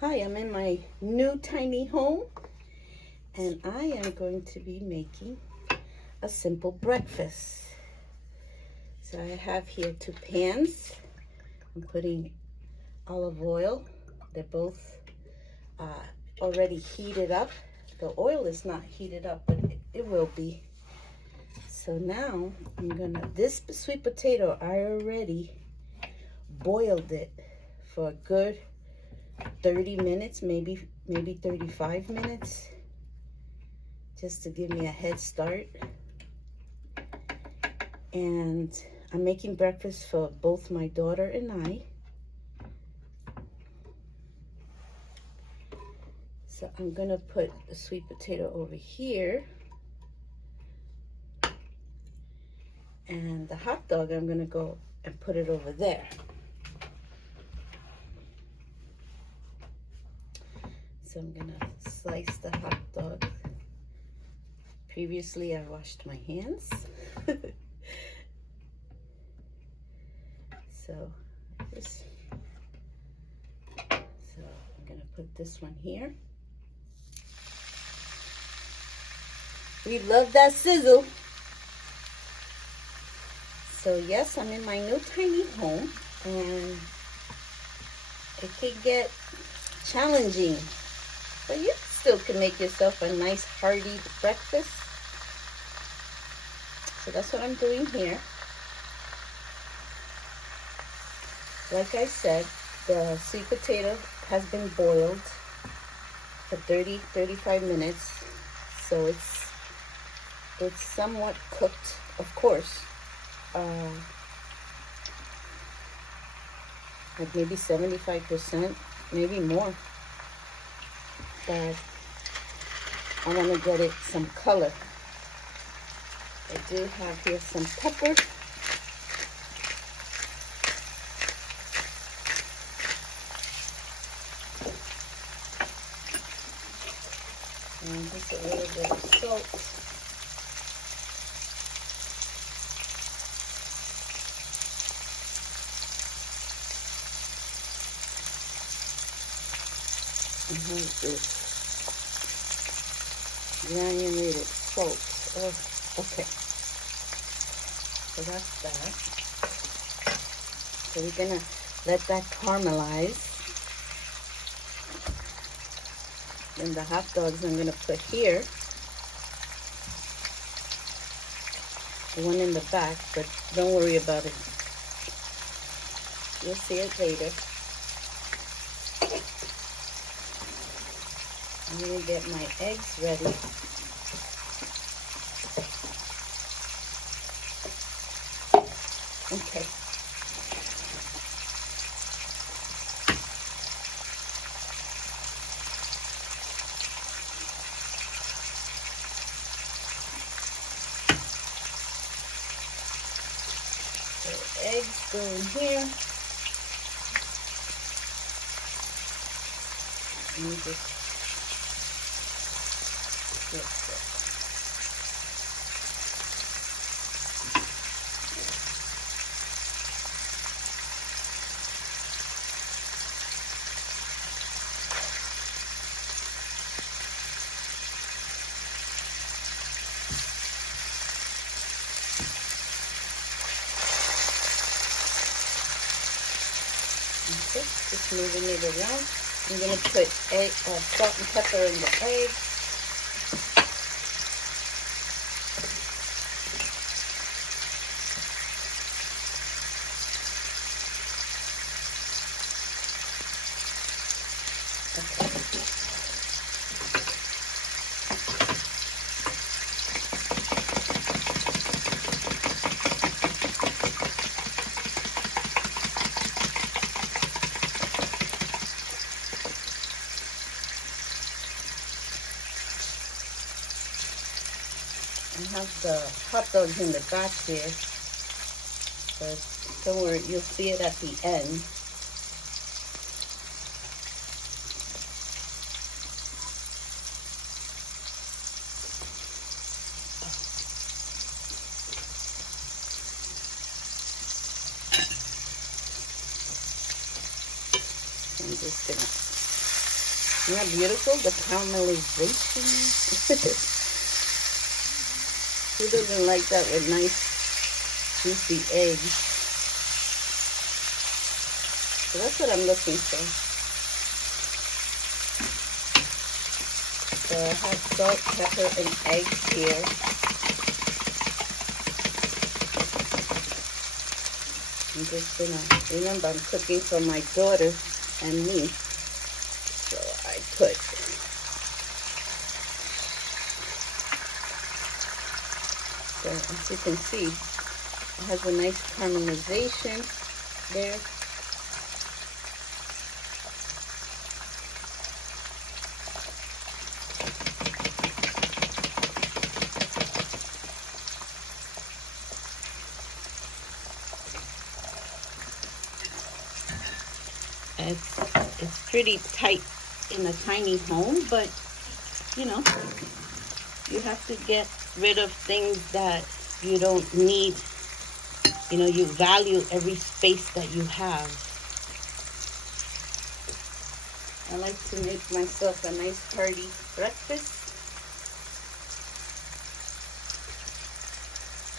Hi, I'm in my new tiny home and I am going to be making a simple breakfast. So I have here 2 pans. I'm putting olive oil. They're both already heated up. The oil is not heated up, but it will be. So now this sweet potato, I already boiled it for a good 30 minutes, maybe 35 minutes, just to give me a head start. And I'm making breakfast for both my daughter and I. So I'm gonna put the sweet potato over here. And the hot dog, I'm gonna go and put it over there. So I'm gonna slice the hot dog. Previously, I washed my hands. So I'm gonna put this one here. We love that sizzle. So yes, I'm in my new tiny home and it can get challenging, but you still can make yourself a nice hearty breakfast. So that's what I'm doing here. Like I said, the sweet potato has been boiled for 30-35 minutes, so it's somewhat cooked, of course. Like maybe 75%, maybe more. But I want to get it some color. I do have here some pepper. And just a little bit of salt. And here's this granulated salt. Oh, okay. So that's that. So we're gonna let that caramelize. And the hot dogs I'm gonna put here. The one in the back, but don't worry about it. You'll see it later. I'm gonna get my eggs ready. Okay. So eggs go in here. Let me just get this. Okay, just moving it around. I'm going to put salt and pepper in the egg. Okay. I have the hot dogs in the back here, but don't worry, you'll see it at the end. I'm just gonna Isn't that beautiful? The caramelization. Who doesn't like that with nice juicy eggs? So that's what I'm looking for. So I have salt, pepper, and eggs here. I'm just gonna, remember I'm cooking for my daughter and me. So I put so as you can see, it has a nice caramelization there. It's pretty tight in a tiny home, but you know, you have to get rid of things that you don't need. You know, you value every space that you have. I like to make myself a nice hearty breakfast.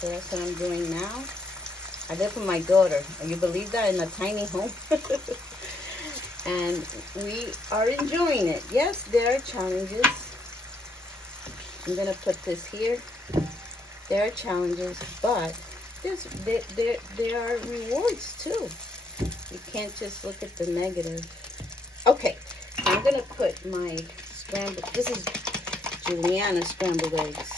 So that's what I'm doing now. I live with my daughter. You believe that? In a tiny home. And we are enjoying it. Yes, there are challenges. I'm gonna put this here. There are challenges, but there are rewards too. You can't just look at the negative. Okay, I'm gonna put my scrambled. This is Juliana scrambled eggs.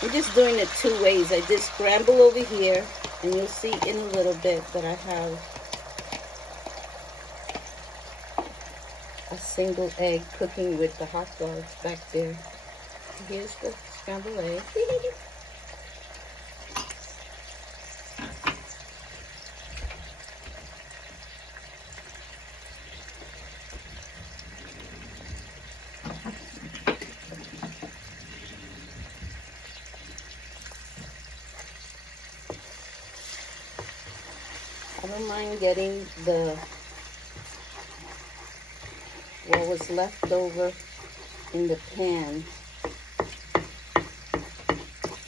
I'm just doing it two ways. I did scramble over here, and you'll see in a little bit that I have a single egg cooking with the hot dogs back there. Here's the scrambled egg. I don't mind getting what was left over in the pan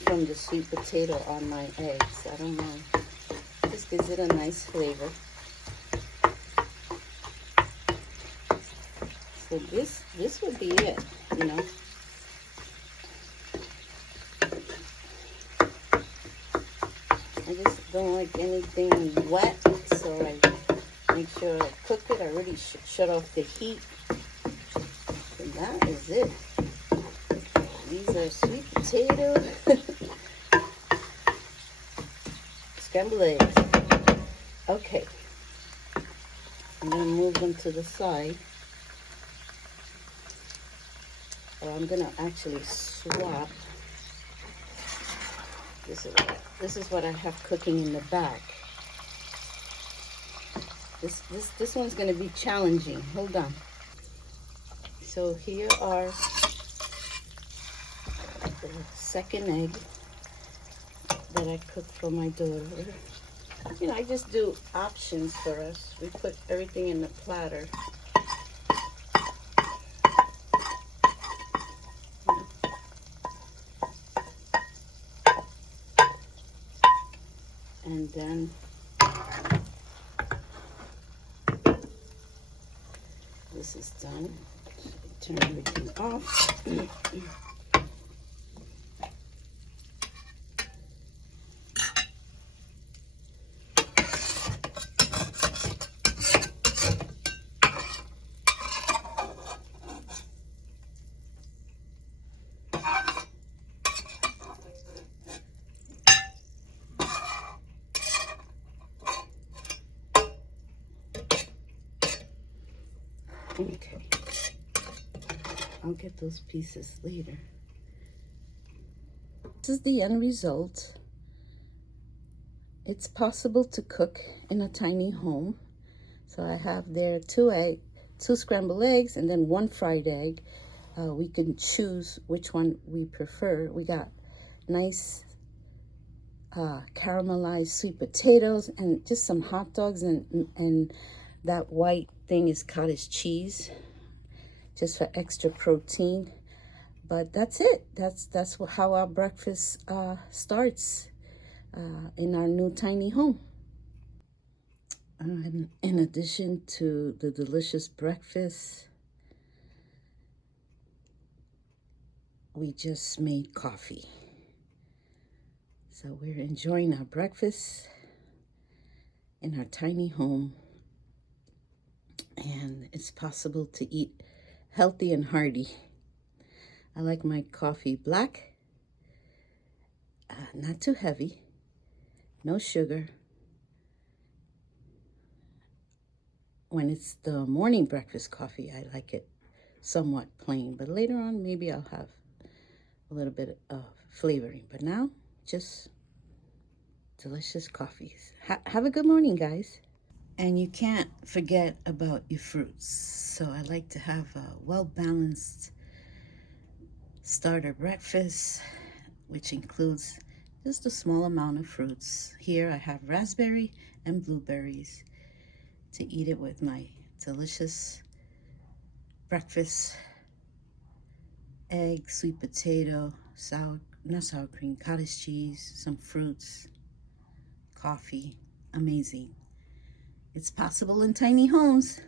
from the sweet potato on my eggs. I don't mind. Just gives it a nice flavor. So this would be it, you know. I just don't like anything wet, so I make sure I cook it. I already shut off the heat. So that is it. These are sweet potato scrambled eggs. Okay. I'm going to move them to the side. Or I'm going to actually swap. This is what I have cooking in the back. This one's going to be challenging. Hold on. So here are the second egg that I cooked for my daughter. You know, I just do options for us. We put everything in the platter. And then this is done. Turn everything off. Okay, I'll get those pieces later. This is the end result. It's possible to cook in a tiny home. So I have there two scrambled eggs and then one fried egg. We can choose which one we prefer. We got nice caramelized sweet potatoes and just some hot dogs, and that white thing is cottage cheese. just for extra protein. But that's it. That's how our breakfast starts in our new tiny home. And in addition to the delicious breakfast, we just made coffee. So we're enjoying our breakfast in our tiny home. And it's possible to eat healthy and hearty. I like my coffee black, not too heavy, no sugar. When it's the morning breakfast coffee, I like it somewhat plain, but later on maybe I'll have a little bit of flavoring. But now, just delicious coffees. Have a good morning, guys. And you can't forget about your fruits. So I like to have a well-balanced starter breakfast, which includes just a small amount of fruits. Here I have raspberry and blueberries to eat it with my delicious breakfast. Egg, sweet potato, not sour cream, cottage cheese, some fruits, coffee. Amazing. It's possible in tiny homes.